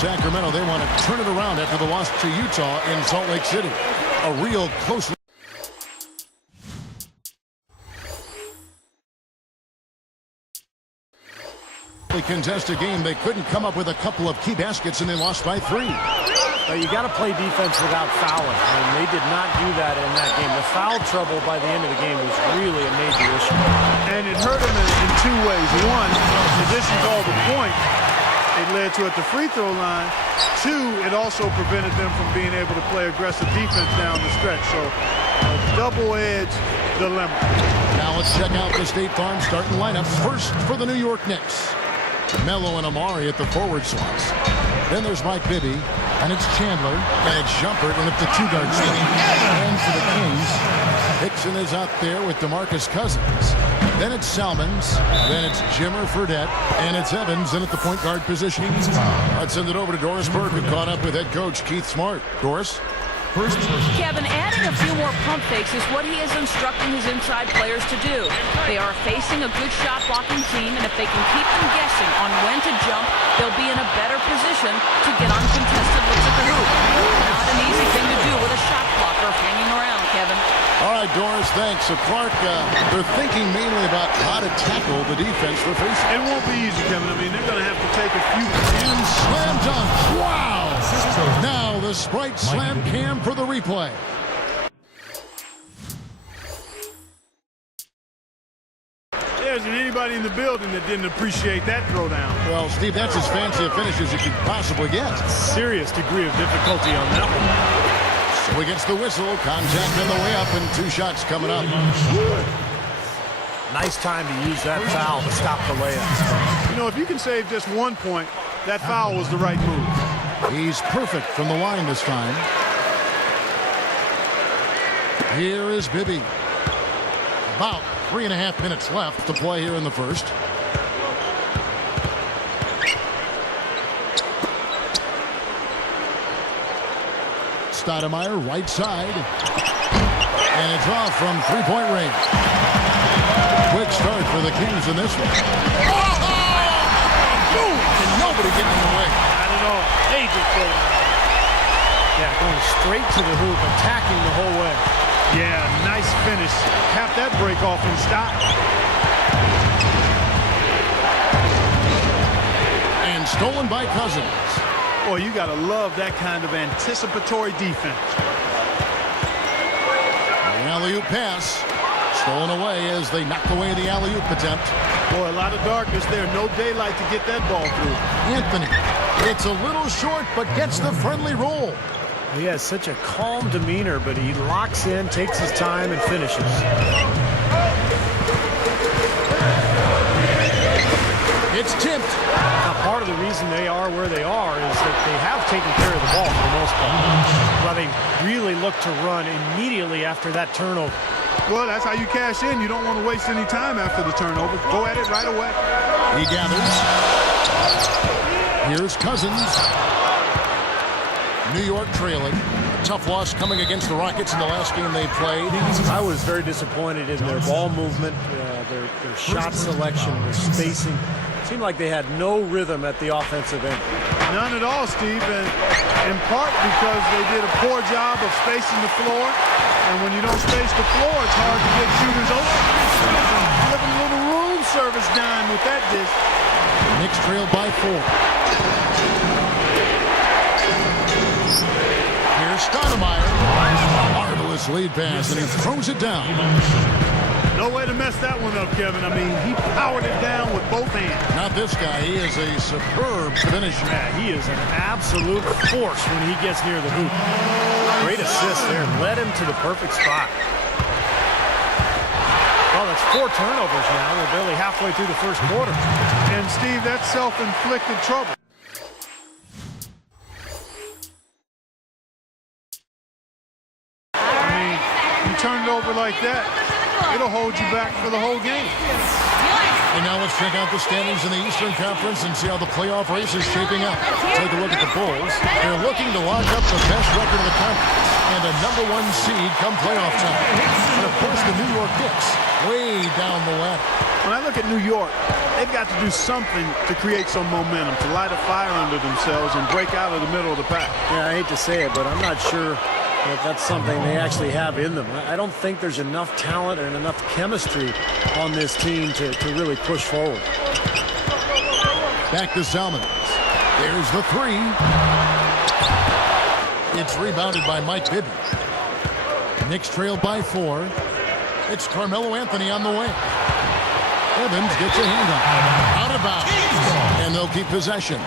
Sacramento, they want to turn it around after the loss to Utah in Salt Lake City. A real close contested game. They couldn't come up with a couple of key baskets, and they lost by 3. But you got to play defense without fouling, and they did not do that in that game. The foul trouble by the end of the game was really a major issue. And it hurt them in 2 ways. One, in addition to all the points it led to at the free throw line. 2, it also prevented them from being able to play aggressive defense down the stretch. So a double-edged dilemma. Now let's check out the State Farm starting lineup. First for the New York Knicks, Melo and Amari at the forward slots. Then there's Mike Bibby, and it's Chandler, and it's Shumpert, and it's the 2-guard slot. And for the Kings, Hickson is out there with DeMarcus Cousins. Then it's Salmons, then it's Jimmer Fredette, and it's Evans in at the point guard position. I'd send it over to Doris Burke, who caught up with head coach Keith Smart. Doris? Kevin, adding a few more pump fakes is what he is instructing his inside players to do. They are facing a good shot blocking team, and if they can keep them guessing on when to jump, they'll be in a better position to get uncontested looks at the hoop. Not an easy thing to do with a shot blocker hanging around, Kevin. All right, Doris, thanks. So, Clark, they're thinking mainly about how to tackle the defense we're facing. It won't be easy, Kevin. I mean, they're going to have to take a few. And slam dunk. Wow! Now the Sprite slam cam for the replay. There isn't anybody in the building that didn't appreciate that throwdown. Well, Steve, that's as fancy a finish as you could possibly get. Serious degree of difficulty on that one. So he gets the whistle, contact on the way up, and 2 shots coming up. Nice time to use that foul to stop the layup. You know, if you can save just 1 point, that foul was the right move. He's perfect from the line this time. Here is Bibby. About 3.5 minutes left to play here in the first. Stoudemire, right side. And it's off from 3-point range. Quick start for the Kings in this one. Oh! Boom! And nobody getting in the way. Not at all. Major throwdown. Yeah, going straight to the hoop, attacking the whole way. Yeah, nice finish. Cap that break off in style. And stolen by Cousins. Boy, you got to love that kind of anticipatory defense. The alley-oop pass. Stolen away as they knock away the alley-oop attempt. Boy, a lot of darkness there. No daylight to get that ball through. Anthony. It's a little short, but gets the friendly roll. He has such a calm demeanor, but he locks in, takes his time, and finishes. It's tipped. Now, part of the reason they are where they are is that they have taken care of the ball for the most part. While they really look to run immediately after that turnover. Well, that's how you cash in. You don't want to waste any time after the turnover. Go at it right away. He gathers. Here's Cousins. New York trailing. Tough loss coming against the Rockets in the last game they played. I was very disappointed in their ball movement, their shot selection, their spacing. It seemed like they had no rhythm at the offensive end. None at all, Steve, and in part because they did a poor job of spacing the floor. And when you don't space the floor, it's hard to get shooters open. Flipping a little room service dime with that dish. Knicks trailed by 4. Here's Stoudemire. Marvelous lead pass, and he throws it down. No way to mess that one up, Kevin. I mean, he powered it down with both hands. Not this guy. He is a superb finisher. Yeah, he is an absolute force when he gets near the hoop. Great assist there. Led him to the perfect spot. Well, that's 4 turnovers now. We're barely halfway through the first quarter. And, Steve, that's self-inflicted trouble. I mean, you turn it over like that, it'll hold you back for the whole game. And now let's check out the standings in the Eastern Conference and see how the playoff race is shaping up. Take a look at the Bulls. They're looking to lock up the best record of the conference. and a #1 seed come playoff time. And, of course, the New York Knicks way down the ladder. When I look at New York, they've got to do something to create some momentum, to light a fire under themselves and break out of the middle of the pack. Yeah, I hate to say it, but I'm not sure if that's something they actually have in them. I don't think there's enough talent and enough chemistry on this team to really push forward. Back to Salmons. There's the three. It's rebounded by Mike Bibby. Knicks trailed by 4. It's Carmelo Anthony on the way. Evans gets a hand up. Out of bounds. And they'll keep possession.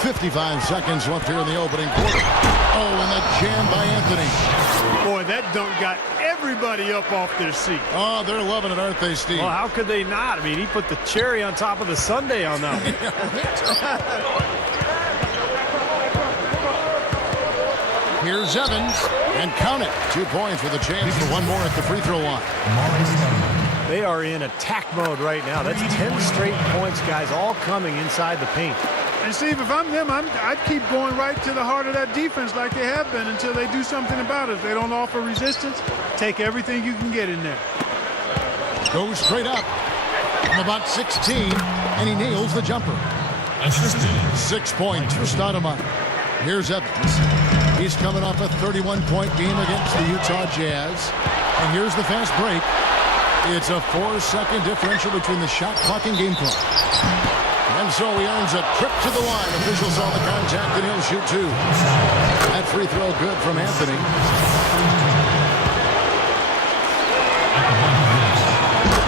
.55 seconds left here in the opening quarter. Oh, and the jam by Anthony. Boy, that dunk got everybody up off their seat. Oh, they're loving it, aren't they, Steve? Well, how could they not? I mean, he put the cherry on top of the sundae on that one. Here's Evans, and count it. 2 points with a chance for one more at the free throw line. They are in attack mode right now. That's 10 straight points, guys, all coming inside the paint. And, Steve, if I'm them, I'd keep going right to the heart of that defense like they have been until they do something about it. If they don't offer resistance, take everything you can get in there. Goes straight up from about 16, and he nails the jumper. 6 points for Stoudemire. Here's Evans. He's coming off a 31-point game against the Utah Jazz. And here's the fast break. It's a 4-second differential between the shot clock and game clock. And so he earns a trip to the line. Officials saw the contact, and he'll shoot 2. That free throw good from Anthony.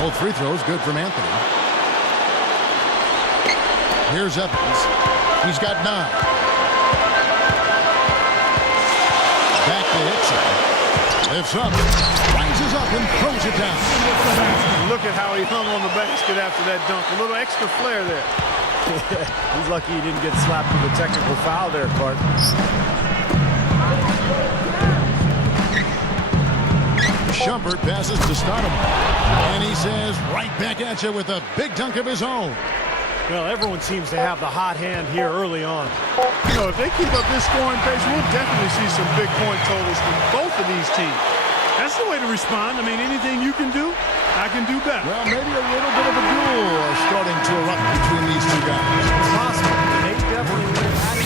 Both free throws good from Anthony. Here's Evans. He's got 9. Back to Hickson. Lifts up, rises up, and throws it down. Look at how he hung on the basket after that dunk. A little extra flair there. He's lucky he didn't get slapped with a technical foul there, Clark. Shumpert passes to Stoudemire. And he says, right back at you with a big dunk of his own. Well, everyone seems to have the hot hand here early on. You know, if they keep up this scoring pace, we'll definitely see some big point totals from both of these teams. That's the way to respond. I mean, anything you can do, I can do better. Well, maybe a little bit of a duel starting to erupt between these two guys. It's possible. They definitely would have had it.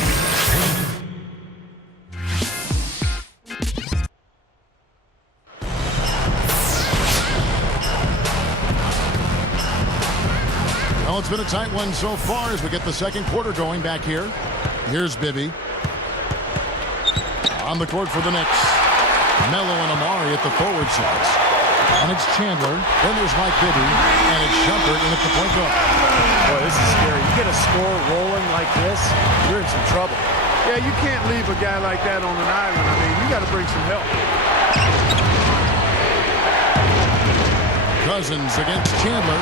Well, it's been a tight one so far as we get the second quarter going back here. Here's Bibby. On the court for the Knicks. Melo and Amari at the forward slots. And it's Chandler. Then there's Mike Bibby. And it's Shumpert in at the point guard. Boy, this is scary. You get a score rolling like this, you're in some trouble. Yeah, you can't leave a guy like that on an island. I mean, you got to bring some help. Cousins against Chandler.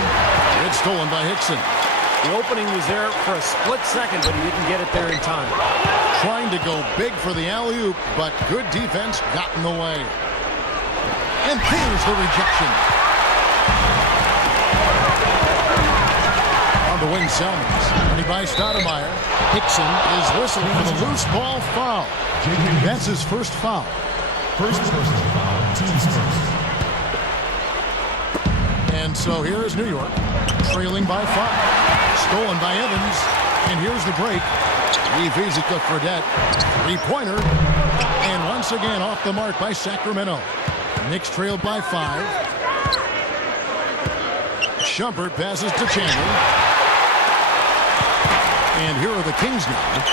It's stolen by Hickson. The opening was there for a split second, but he didn't get it there in time. Trying to go big for the alley-oop, but good defense got in the way. And here's the rejection. On the wing, Salmons. And by Stoudemire. Hickson is whistled for the loose ball foul. That's his first foul. First personal foul, team's first. And so here is New York, trailing by 5. Stolen by Evans. And here's the break. He feeds it to Fredette. Three-pointer. And once again off the mark by Sacramento. Knicks trailed by 5. Shumpert passes to Chandler. And here are the Kings now.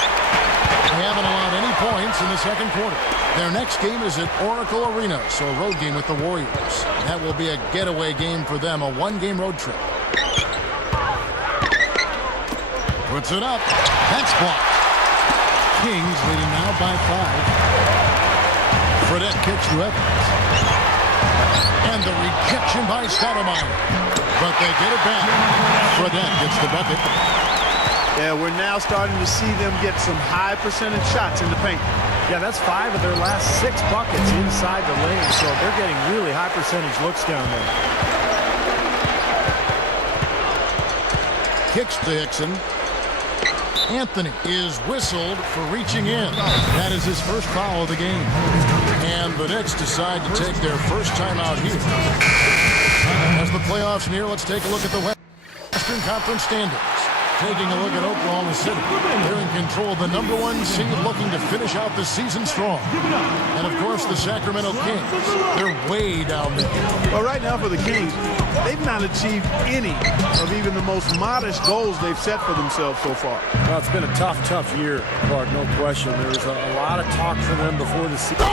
They haven't allowed any points in the second quarter. Their next game is at Oracle Arena, so a road game with the Warriors. That will be a getaway game for them, a one-game road trip. Puts it up. That's blocked. Kings leading now by 5. Fredette kicks to Evans. And the rejection by Stoudemire. But they get it back. Fredette gets the bucket. Yeah, we're now starting to see them get some high percentage shots in the paint. Yeah, that's 5 of their last 6 buckets inside the lane, so they're getting really high percentage looks down there. kicks to Hickson. Anthony is whistled for reaching in. That is his first foul of the game. And the Knicks decide to take their first time out here. As the playoffs near, let's take a look at the Western Conference standings. Taking a look at Oklahoma City. They're in control of the #1 seed, looking to finish out the season strong. And, of course, the Sacramento Kings. They're way down there. Well, right now for the Kings, they've not achieved any of even the most modest goals they've set for themselves so far. Well, it's been a tough year, Clark, no question. There was a lot of talk for them before the season.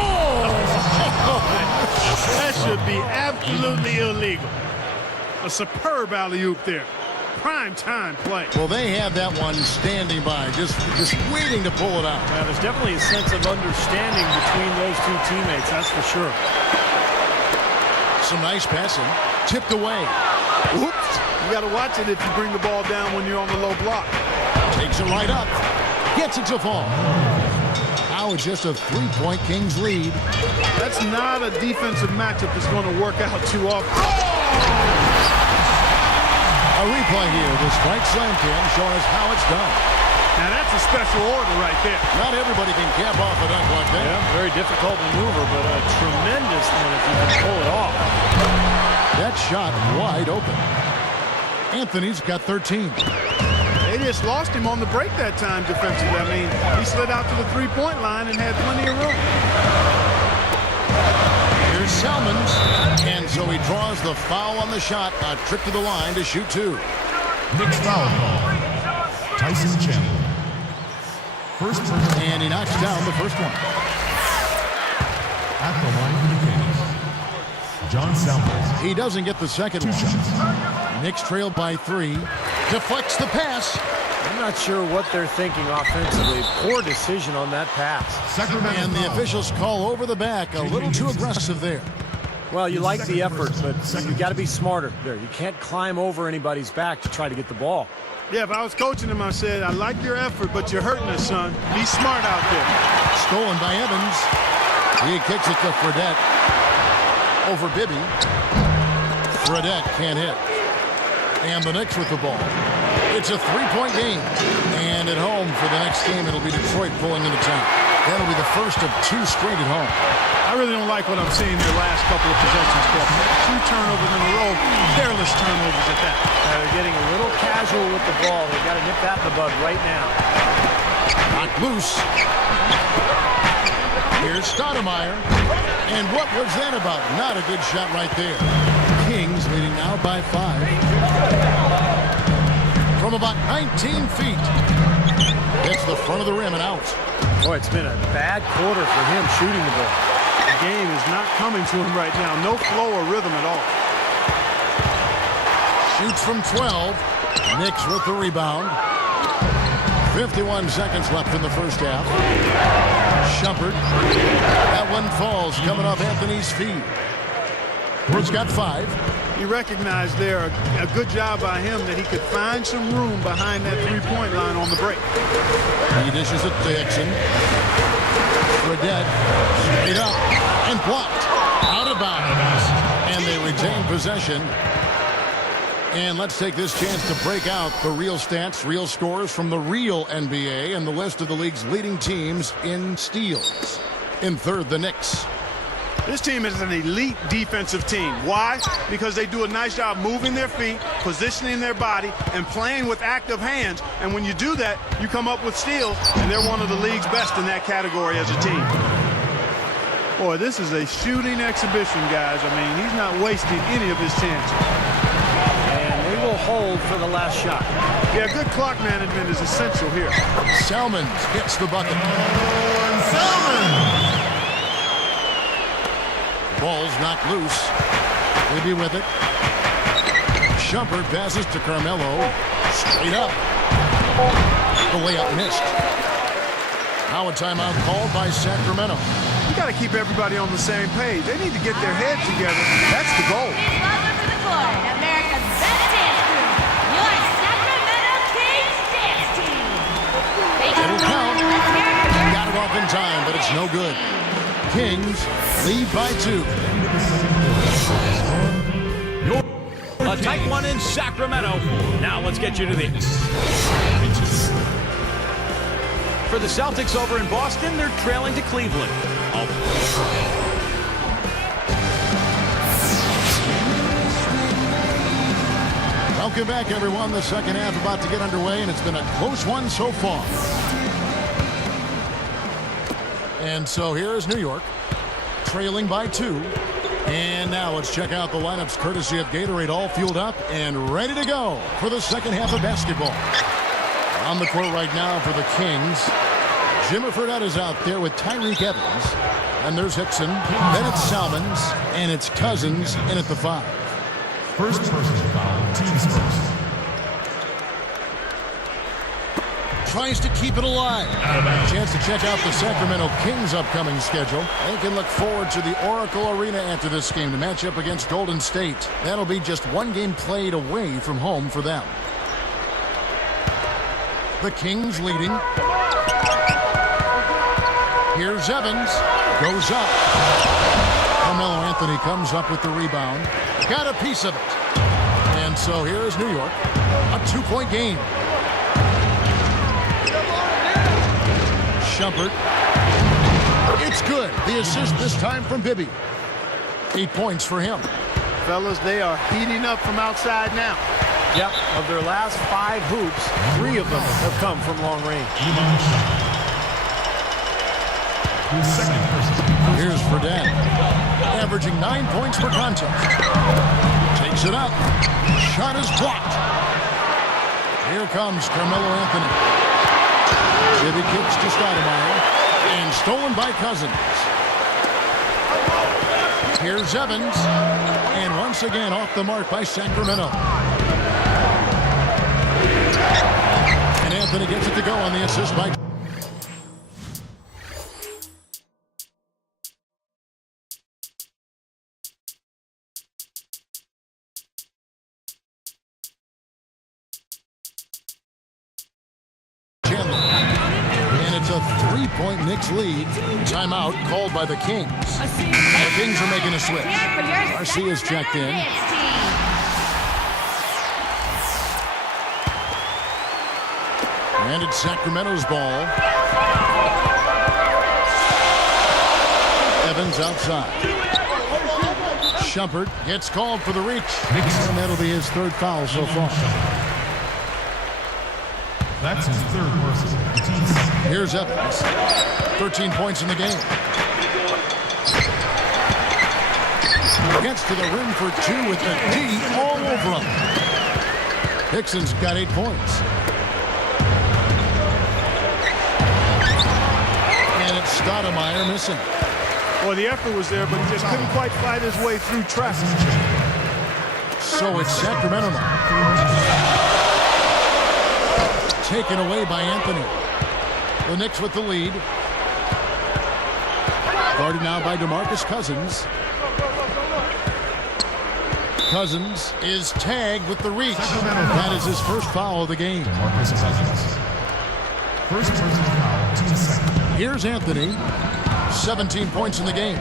That should be absolutely illegal. A superb alley-oop there. Prime time play. Well, they have that one standing by, just waiting to pull it out. Yeah, there's definitely a sense of understanding between those two teammates, that's for sure. Some nice passing. Tipped away. Oops. You got to watch it if you bring the ball down when you're on the low block. Takes it right up. Gets it to fall. Now it's just a 3-point Kings lead. That's not a defensive matchup that's going to work out too often. A replay here. The strike slam cam showing us how it's done. Now that's a special order right there. Not everybody can cap off a dunk like that. Yeah, very difficult maneuver, but a tremendous one if you can pull it off. That shot wide open. Anthony's got 13. They just lost him on the break that time defensively. I mean, he slid out to the three-point line and had plenty of room. Here's Selmans, and so he draws the foul on the shot. A trip to the line to shoot 2. Knicks foul call. Tyson Chandler. First person. And he knocks down the first one. At the line for the Kings, John Selmans. He doesn't get the second 2 one. shots. Knicks trail by 3. Deflects the pass. I'm not sure what they're thinking offensively. Poor decision on that pass. Sacramento And the foul. officials call over the back. A little too aggressive there. Well, you like the effort, but you got to be smarter there. You can't climb over anybody's back to try to get the ball. Yeah, if I was coaching him, I said, I like your effort, but you're hurting us, son. Be smart out there. Stolen by Evans. He kicks it to Fredette. Over Bibby. Fredette can't hit. And the Knicks with the ball. It's a 3-point game. And at home for the next game, it'll be Detroit pulling into town. That'll be the first of 2 straight at home. I really don't like what I'm seeing their last couple of possessions, Kevin. 2 turnovers in a row, careless turnovers at that. They're getting a little casual with the ball. They've got to nip that in the bud right now. Knocked loose. Here's Stoudemire. And what was that about? Not a good shot right there. Kings leading now by 5. From about 19 feet. Hits the front of the rim and out. Boy, it's been a bad quarter for him shooting the ball. The game is not coming to him right now. No flow or rhythm at all. Shoots from 12. Knicks with the rebound. 51 seconds left in the first half. Shumpert. That one falls coming off Anthony's feet. Bird's got 5. He recognized there a good job by him that he could find some room behind that three-point line on the break. He dishes it to Hickson. Fredette straight up and blocked. Out of bounds. And they retain possession. And let's take this chance to break out the real stats, real scores from the real NBA and the list of the league's leading teams in steals. In third, the Knicks. This team is an elite defensive team. Why? Because they do a nice job moving their feet, positioning their body, and playing with active hands. And when you do that, you come up with steals, and they're one of the league's best in that category as a team. Boy, this is a shooting exhibition, guys. I mean, he's not wasting any of his chances. And they will hold for the last shot. Yeah, good clock management is essential here. Selmans hits the bucket. Selmans! Ball's knocked loose. He'll be with it. Shumpert passes to Carmelo. Straight up. The layup missed. Now a timeout called by Sacramento. You got to keep everybody on the same page. They need to get their heads together. That's the goal. Welcome to the court, America's best dance crew, your Sacramento Kings dance team. It'll count. Got it off in time, but it's no good. Kings lead by 2. A tight one in Sacramento. Now let's get you to the... For the Celtics over in Boston, they're trailing to Cleveland. Welcome back, everyone. The second half about to get underway, and it's been a close one so far. And so here is New York, trailing by 2. And now let's check out the lineups courtesy of Gatorade, all fueled up and ready to go for the second half of basketball. On the court right now for the Kings, Jimmy Fredette is out there with Tyreek Evans. And there's Hickson, then it's Salmons, and it's Cousins in at the 5. First personal foul, team's first. Tries to keep it alive. Chance to check out the Sacramento Kings' upcoming schedule. They can look forward to the Oracle Arena after this game to match up against Golden State. That'll be just one game played away from home for them. The Kings leading. Here's Evans. Goes up. Carmelo Anthony comes up with the rebound. Got a piece of it. And so here is New York. A 2-point game. Shumpert. It's good. The assist this time from Bibby. 8 points for him. Fellas, they are heating up from outside now. Yep, of their last 5 hoops, 3 of them have come from long range. Here's Fredette, averaging 9 points per contest. Takes it up. Shot is blocked. Here comes Carmelo Anthony. Bibby kicks to Stoudemire, and stolen by Cousins. Here's Evans, and once again off the mark by Sacramento. And Anthony gets it to go on the assist by... And it's a 3-point Knicks lead. Timeout called by the Kings. The Kings are making a switch. Garcia's checked in. And it's Sacramento's ball. Evans outside. Shumpert gets called for the reach. And that'll be his 3rd foul so far. That's his 3rd personal. Here's Evans. 13 points in the game. Gets to the rim for 2 with the D all over him. Hickson's got 8 points. And it's Stoudemire missing. Well, the effort was there, but he just couldn't quite fight his way through traffic. So it's Sacramento now. Taken away by Anthony. The Knicks with the lead. Guarded now by DeMarcus Cousins. Cousins is tagged with the reach. That is his 1st foul of the game. DeMarcus Cousins. First personal foul, team second. Here's Anthony. 17 points in the game.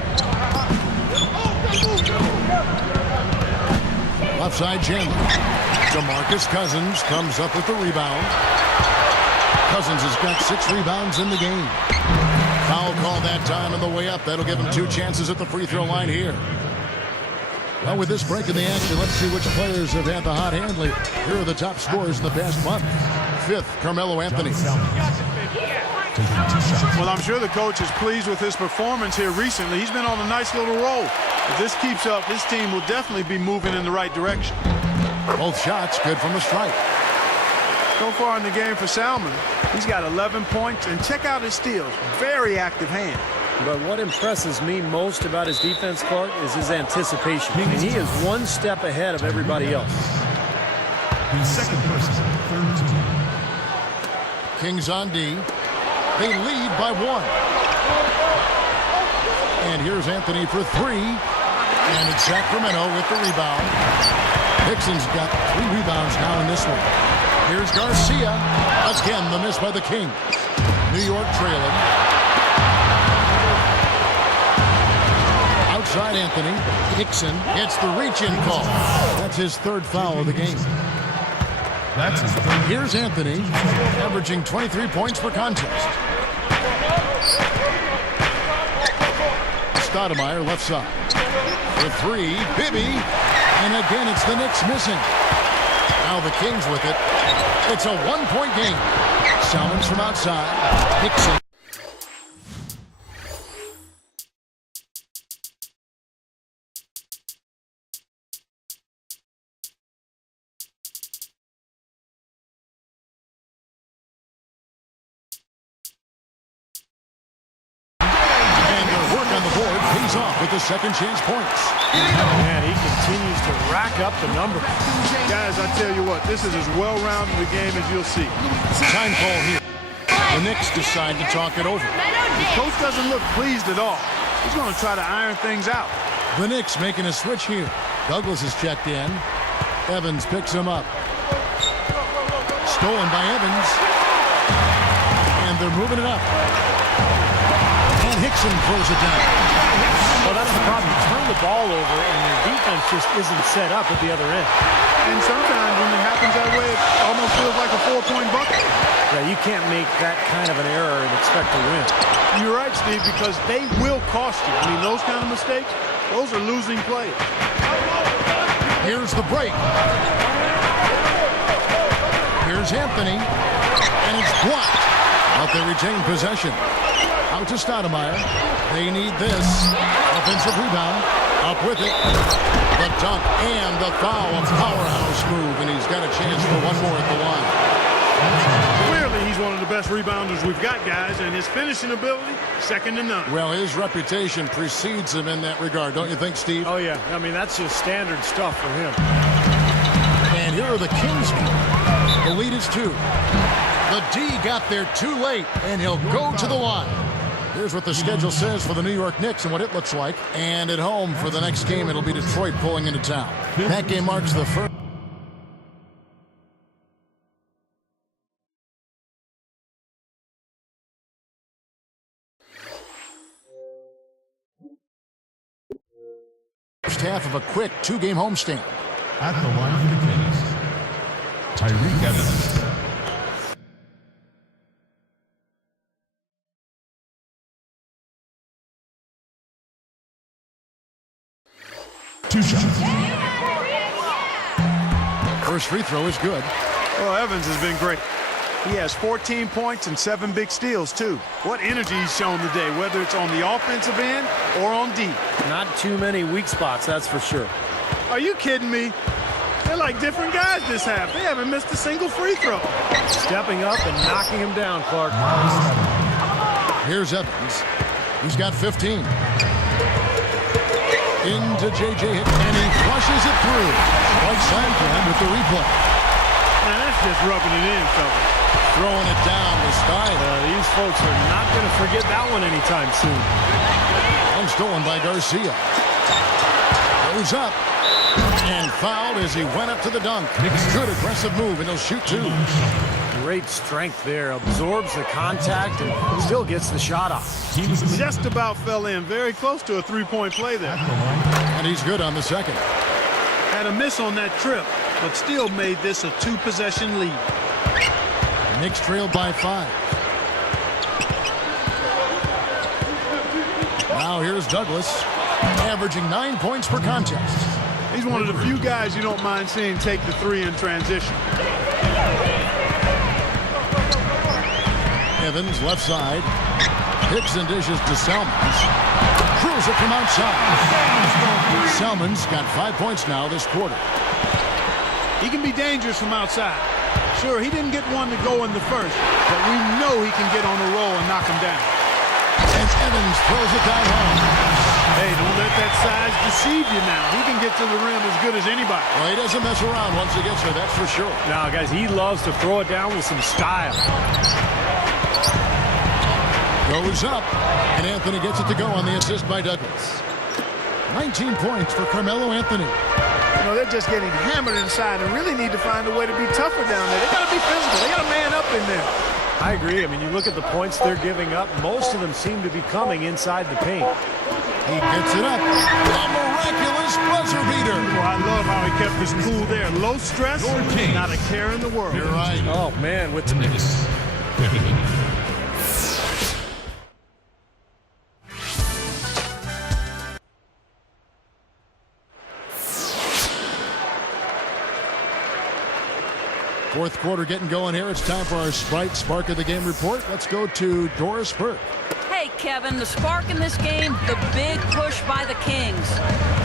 Left side Chandler. DeMarcus Cousins comes up with the rebound. Cousins has got 6 rebounds in the game. Foul call that time on the way up. That'll give him 2 chances at the free throw line here. Well, with this break in the action, let's see which players have had the hot hand lately. Here are the top scorers in the past month. 5th, Carmelo Anthony. Well, I'm sure the coach is pleased with his performance here recently. He's been on a nice little roll. If this keeps up, this team will definitely be moving in the right direction. Both shots good from the strike. So far in the game for Salmon, he's got 11 points, and check out his steals. Very active hand. But what impresses me most about his defense, Clark, is his anticipation. I mean, he is 1 step ahead of everybody else. The 2nd person, 3rd team. Kings on D. They lead by 1. And here's Anthony for 3. And it's Sacramento with the rebound. Hickson's got 3 rebounds now in this one. Here's Garcia. Again, the miss by the Kings. New York trailing. side, Anthony. Hickson gets the reach-in call. That's his third foul of the game. That's his third. Here's Anthony, averaging 23 points per contest. Stoudemire left side. For three, Bibby. And again, it's the Knicks missing. Now the Kings with it. It's a one-point game. Salmons from outside. Hickson. With the second chance points. Man, he continues to rack up the numbers. Guys, I tell you what, this is as well-rounded a game as you'll see. Time call here. The Knicks decide to talk it over. The coach doesn't look pleased at all. He's going to try to iron things out. The Knicks making a switch here. Douglas is checked in. Evans picks him up. Stolen by Evans. And they're moving it up. And Hickson throws it down. Well, that's the problem. You turn the ball over, and their defense just isn't set up at the other end. And sometimes when it happens that way, it almost feels like a 4-point bucket. Yeah, you can't make that kind of an error and expect to win. You're right, Steve, because they will cost you. I mean, those kind of mistakes, those are losing plays. Here's the break. Here's Anthony. And it's blocked. But they retain possession. Out to Stoudemire. They need this. Offensive rebound. Up with it. The dunk and the foul. A powerhouse move. And he's got a chance for one more at the line. Clearly, he's one of the best rebounders we've got, guys. And his finishing ability, second to none. Well, his reputation precedes him in that regard. Don't you think, Steve? Oh, yeah. I mean, that's just standard stuff for him. And here are the Kings. The lead is 2. The D got there too late. And he'll go to the line. Here's what the schedule says for the New York Knicks and what it looks like. And at home for the next game, it'll be Detroit pulling into town. That game marks the first half of a quick 2-game homestand. At the line for the Kings, Tyreke Evans. Two shots. First free throw is good. Well, Evans has been great. He has 14 points and 7 big steals, too. What energy he's shown today, whether it's on the offensive end or on D. Not too many weak spots, that's for sure. Are you kidding me? They're like different guys this half. They haven't missed a single free throw. Stepping up and knocking him down, Clark. Here's Evans. He's got 15. Into J.J. Hickson, and he flushes it through. Like Sandman with the replay. Now that's just rubbing it in, fellas. Throwing it down with style. These folks are not going to forget that one anytime soon. And stolen by Garcia. Goes up. And fouled as he went up to the dunk. Good aggressive move, and he'll shoot 2. Great strength there. Absorbs the contact and still gets the shot off. Just about fell in. Very close to a 3-point play there. And he's good on the second. Had a miss on that trip, but still made this a 2-possession lead. Knicks trailed by 5. Now here's Douglas, averaging 9 points per contest. He's one of the few guys you don't mind seeing take the 3 in transition. Evans, left side. Hickson dishes to Salmons. Drills it from outside. Salmons got 5 points now this quarter. He can be dangerous from outside. Sure, he didn't get one to go in the first, but we know he can get on a roll and knock him down. And Evans throws it down home. Hey, don't let that size deceive you now. He can get to the rim as good as anybody. Well, he doesn't mess around once he gets there, that's for sure. Now, guys, he loves to throw it down with some style. Goes up, and Anthony gets it to go on the assist by Douglas. 19 points for Carmelo Anthony. You know, they're just getting hammered inside and really need to find a way to be tougher down there. They got to be physical. They got to man up in there. I agree. I mean, you look at the points they're giving up, most of them seem to be coming inside the paint. He gets it up. A miraculous buzzer beater. Well, I love how he kept his cool there. Low stress, Your Kings. not a care in the world. You're right. Oh, man, with The Knicks. 50. Fourth quarter getting going here. It's time for our Sprite Spark of the Game report. Let's go to Doris Burke. Hey, Kevin, the spark in this game, the big push by the Kings.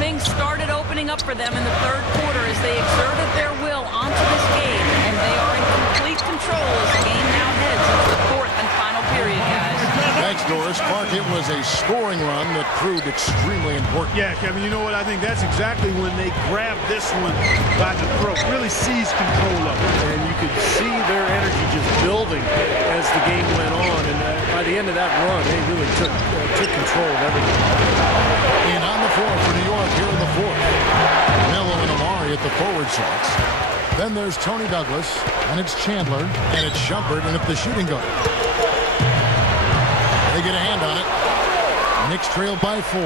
Things started opening up for them in the third quarter as they exerted their will onto this game, and they are in complete control as the game now heads into the fourth and final period, guys. Thanks, Doris. Clark, it was a scoring run that proved extremely important. Yeah, Kevin, you know what? I think that's exactly when they grabbed this one by the throat, really seized control of it. And you could see their energy just building as the game went on. And by the end of that run, they really took control of everything. And on the floor for New York here in the fourth. Melo and Amari at the forward shots. Then there's Tony Douglas, and it's Chandler, and it's Shumpert, and it's the shooting guard. They get a hand on it. Knicks trail by 4.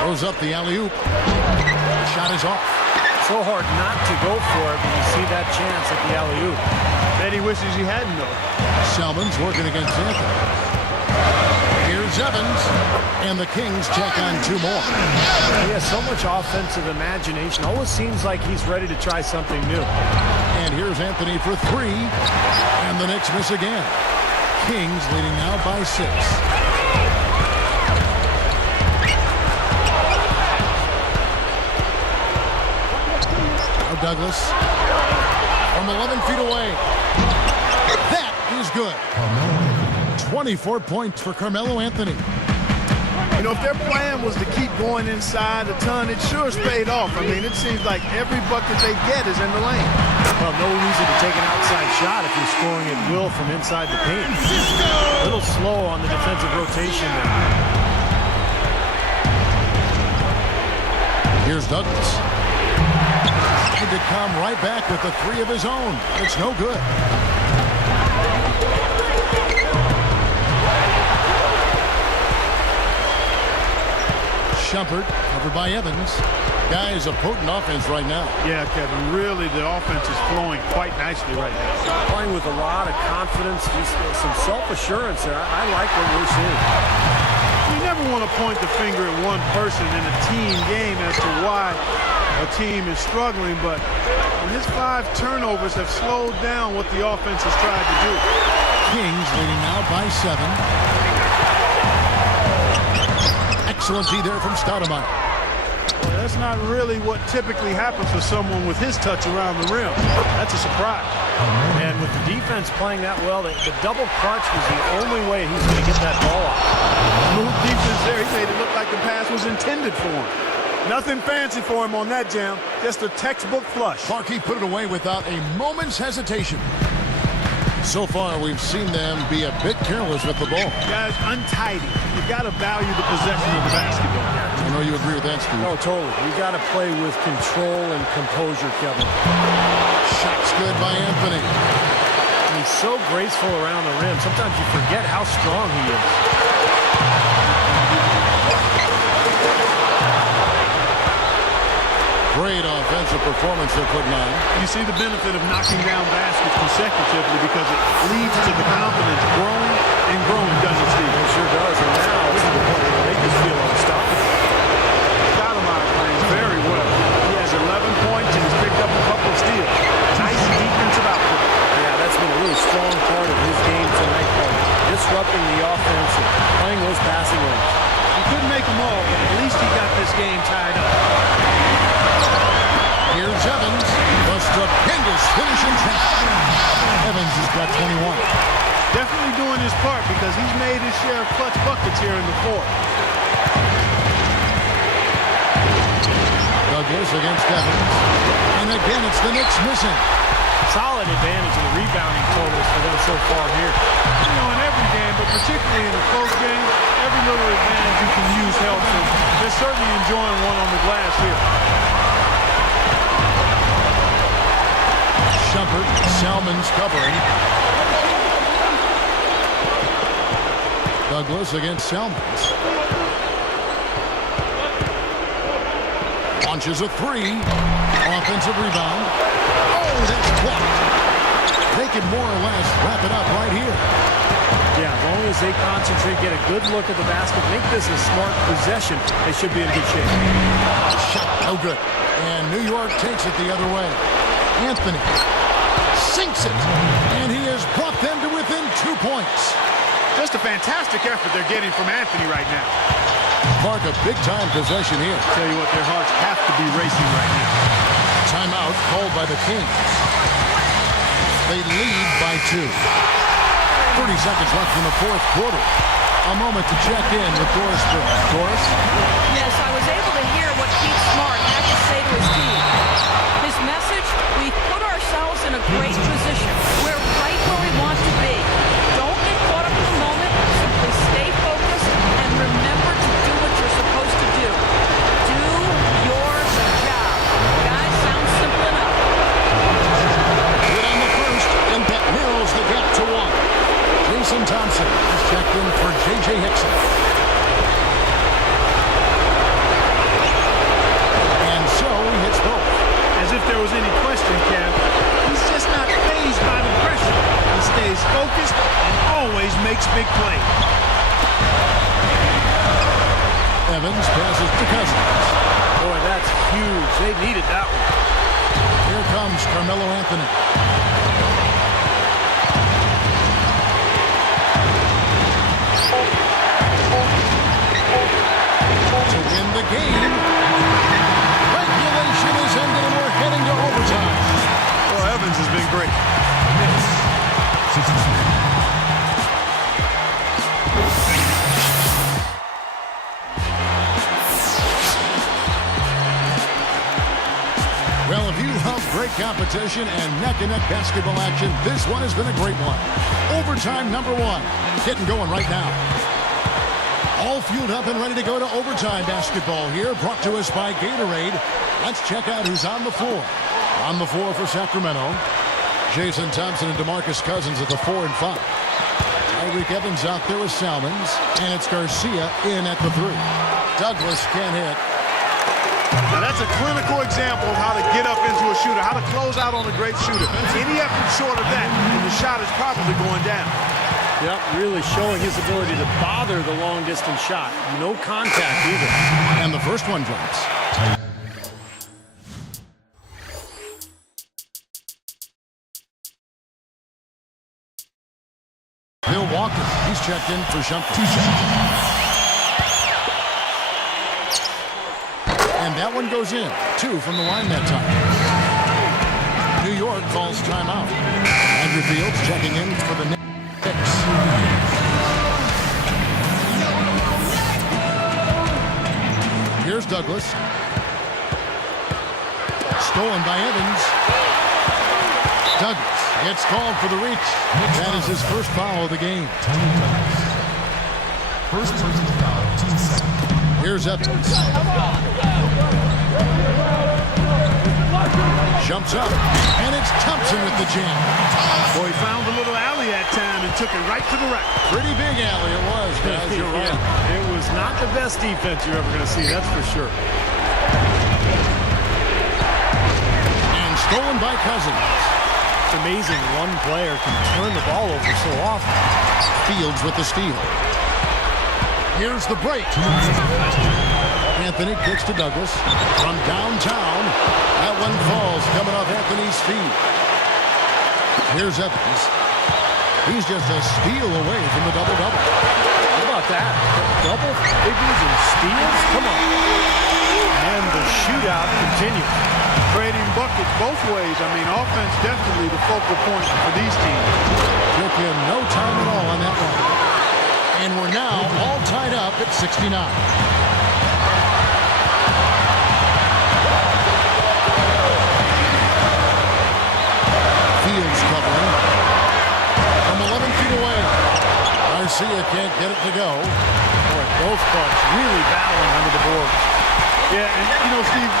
Throws up the alley-oop. Shot is off. So hard not to go for it when you see that chance at the alley-oop. Bet he wishes he hadn't, though. Selman's working against Anthony. Here's Evans, and the Kings check on 2 more. He has so much offensive imagination. Always seems like he's ready to try something new. And here's Anthony for 3, and the Knicks miss again. Kings leading now by 6. Now Douglas from 11 feet away. That is good. 24 points for Carmelo Anthony. You know, if their plan was to keep going inside a ton, it sure has paid off. I mean, it seems like every bucket they get is in the lane. Well, no reason to take an outside shot if you're scoring at will from inside the paint. A little slow on the defensive rotation there. Here's Douglas. He to come right back with the 3 of his own. It's no good. Shumpert covered by Evans. Guys, a potent offense right now. Yeah, Kevin, really the offense is flowing quite nicely right now. Playing with a lot of confidence, just some self-assurance there. I like what we're seeing. You never want to point the finger at one person in a team game as to why a team is struggling, but his 5 turnovers have slowed down what the offense has tried to do. Kings leading now by 7. Excellent D there from Stoudemire. Well, that's not really what typically happens for someone with his touch around the rim. That's a surprise. And with the defense playing that well, the double clutch was the only way he's going to get that ball off. Smooth defense there. He made it look like the pass was intended for him. Nothing fancy for him on that jam. Just a textbook flush. Clarkey put it away without a moment's hesitation. So far, we've seen them be a bit careless with the ball. Guys, untidy. You got to value the possession of the basketball. I know you agree with that, Steve. No, totally. You got to play with control and composure, Kevin. Shot's good by Anthony. And he's so graceful around the rim. Sometimes you forget how strong he is. Great offensive performance they're putting on. You see the benefit of knocking down baskets consecutively because it leads to the confidence growing and growing, doesn't it, Steve? It sure does. And now this is the point where they just feel unstoppable. Stoudemire playing very well. He has 11 points and he's picked up a couple of steals. Nice defensive output. Yeah, that's been a really strong part of his game tonight, disrupting the offense and playing those passing lanes. He couldn't make them all, but at least he got this game tied up. Here's Evans. The stupendous finishing shot. Evans has got 21. Definitely doing his part because he's made his share of clutch buckets here in the fourth. Douglas against Evans. And again, it's the Knicks missing. Solid advantage in the rebounding totals for them so far here. You know, in every game, but particularly in a close game, every little advantage you can use helps. And they're certainly enjoying one on the glass here. Shumpert, Salmon's covering. Douglas against Salmons. Launches a three. Offensive rebound. Oh, that's blocked. They can more or less wrap it up right here. Yeah, as long as they concentrate, get a good look at the basket, make this a smart possession, they should be in good shape. Shot, no good. And New York takes it the other way. Anthony sinks it. And he has brought them to within 2 points. Just a fantastic effort they're getting from Anthony right now. Mark, a big-time possession here. Tell you what, their hearts have to be racing right now. Timeout called by the Kings. They lead by 2. 30 seconds left in the fourth quarter. A moment to check in with Doris Burke. Doris? Yes, I was able to hear what Keith Smart had to say to his team. His message, we've put ourselves in a great position. We're right where we want to be. Don't get caught up in the moment. Simply stay focused and remember to do what you're supposed to do. Do your job. Guys, sounds simple enough. Good on the first, and that narrows the gap to 1. Jason Thompson is checked in for J.J. Hickson. And so he hits both. As if there was any question, Kev. He's just not fazed by the pressure. He stays focused and always makes big plays. Evans passes to Cousins. Boy, that's huge. They needed that one. Here comes Carmelo Anthony. To win the game. Regulation is ended and we're heading to overtime. Well, Evans has been great. Knicks. 63. Well, if you love great competition and neck-and-neck basketball action, this one has been a great one. Overtime number 1. Getting going right now. All fueled up and ready to go to overtime basketball here, brought to us by Gatorade. Let's check out who's on the floor. On the floor for Sacramento, Jason Thompson and DeMarcus Cousins at the 4 and 5. Tyreek Evans out there with Salmons, and it's Garcia in at the 3. Douglas can't hit. Now that's a clinical example of how to get up into a shooter, how to close out on a great shooter. Any effort short of that, and the shot is probably going down. Yep, really showing his ability to bother the long-distance shot. No contact either. And the first one drops. Bill Walker, he's checked in for Shumpert. 2 shots. And that one goes in. 2 from the line that time. New York calls timeout. Andrew Fields checking in for the Knicks. Here's Douglas. Stolen by Evans. Douglas gets called for the reach. That is his first foul of the game. Tony Douglas. First personal foul, 2 seconds. Here's Evans. Jumps up, and it's Thompson with the jam. Boy, he found a little alley that time and took it right to the rack. Pretty big alley it was, guys. You're right. Yeah, it was not the best defense you're ever going to see, that's for sure. And stolen by Cousins. It's amazing one player can turn the ball over so often. Fields with the steal. Here's the break. Anthony kicks to Douglas from downtown. That one falls coming off Anthony's feet. Here's Evans. He's just a steal away from the double-double. How about that? Double figures and steals? Come on. And the shootout continues. Trading buckets both ways. I mean, offense definitely the focal point for these teams. Took him no time at all on that one. And we're now all tied up at 69. Fields covering. From 11 feet away. Garcia can't get it to go. Boy, both bucks really battling under the boards. Yeah, and you know, Steve,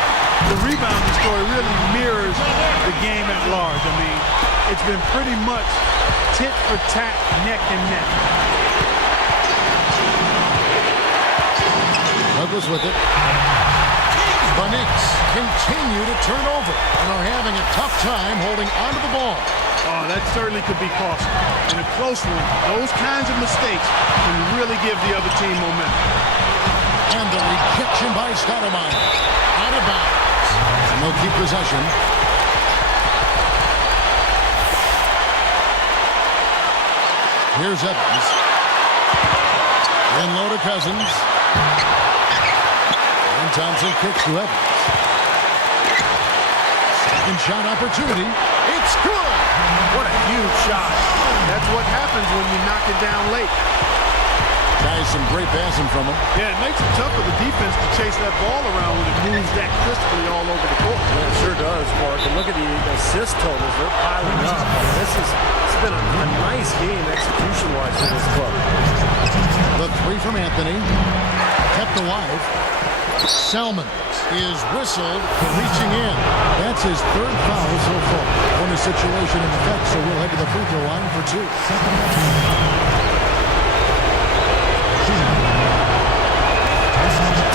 the rebounding story really mirrors the game at large. I mean, it's been pretty much tit for tat, neck and neck. Douglas with it. The Knicks continue to turn over and are having a tough time holding onto the ball. Oh, that certainly could be costly. In a close one, those kinds of mistakes can really give the other team momentum. And the rejection by Stoudemire. Out of bounds. And they'll keep possession. Here's Evans. In low to Cousins. And Thompson kicks to Evans. Second shot opportunity. It's good. What a huge shot. That's what happens when you knock it down late. Guys, some great passing from him. Yeah, it makes it tough for the defense to chase that ball around when it moves that crisply all over the court. Yeah, it sure does, Mark. And look at the assist totals. They're piling up. I mean, it's been a nice game execution-wise for this club. The three from Anthony. Kept alive. Salmon is whistled for reaching in. That's his third foul so far. Corner situation in effect, so we'll head to the free throw line for two.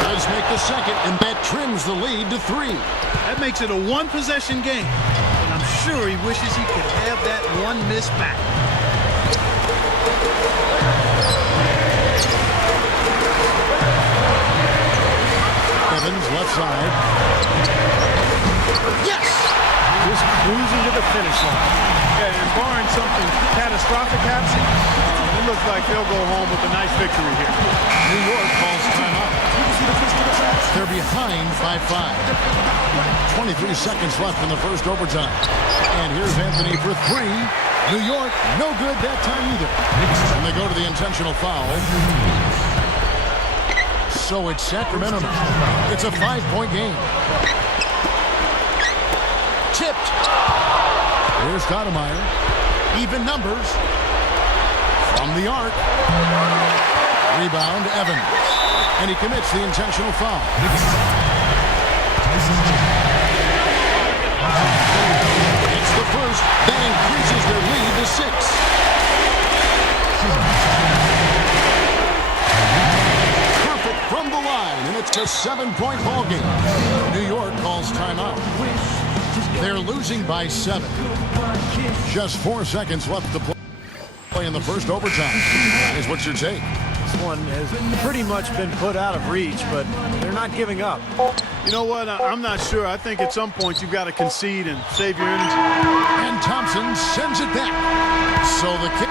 Does make the second, and that trims the lead to 3. That makes it a one-possession game. And I'm sure he wishes he could have that one miss back. Evans, left side. Yes! Just cruising to the finish line. Yeah, and barring something catastrophic happening, it looks like they'll go home with a nice victory here. New York calls timeout. They're behind by 5. 23 seconds left in the first overtime. And here's Anthony for 3. New York, no good that time either. And they go to the intentional foul. So it's Sacramento now. It's a 5-point game. Tipped. Here's Stoudemire. Even numbers. From the arc. Rebound, Evans. And he commits the intentional foul. It's the first. That increases their lead to 6. Perfect from the line, and it's a 7-point ball game. New York calls timeout. They're losing by 7. Just 4 seconds left to play in the first overtime. Is what's your take? This one has pretty much been put out of reach, but they're not giving up. You know what? I'm not sure. I think at some point you've got to concede and save your energy. And Thompson sends it back. So the kick.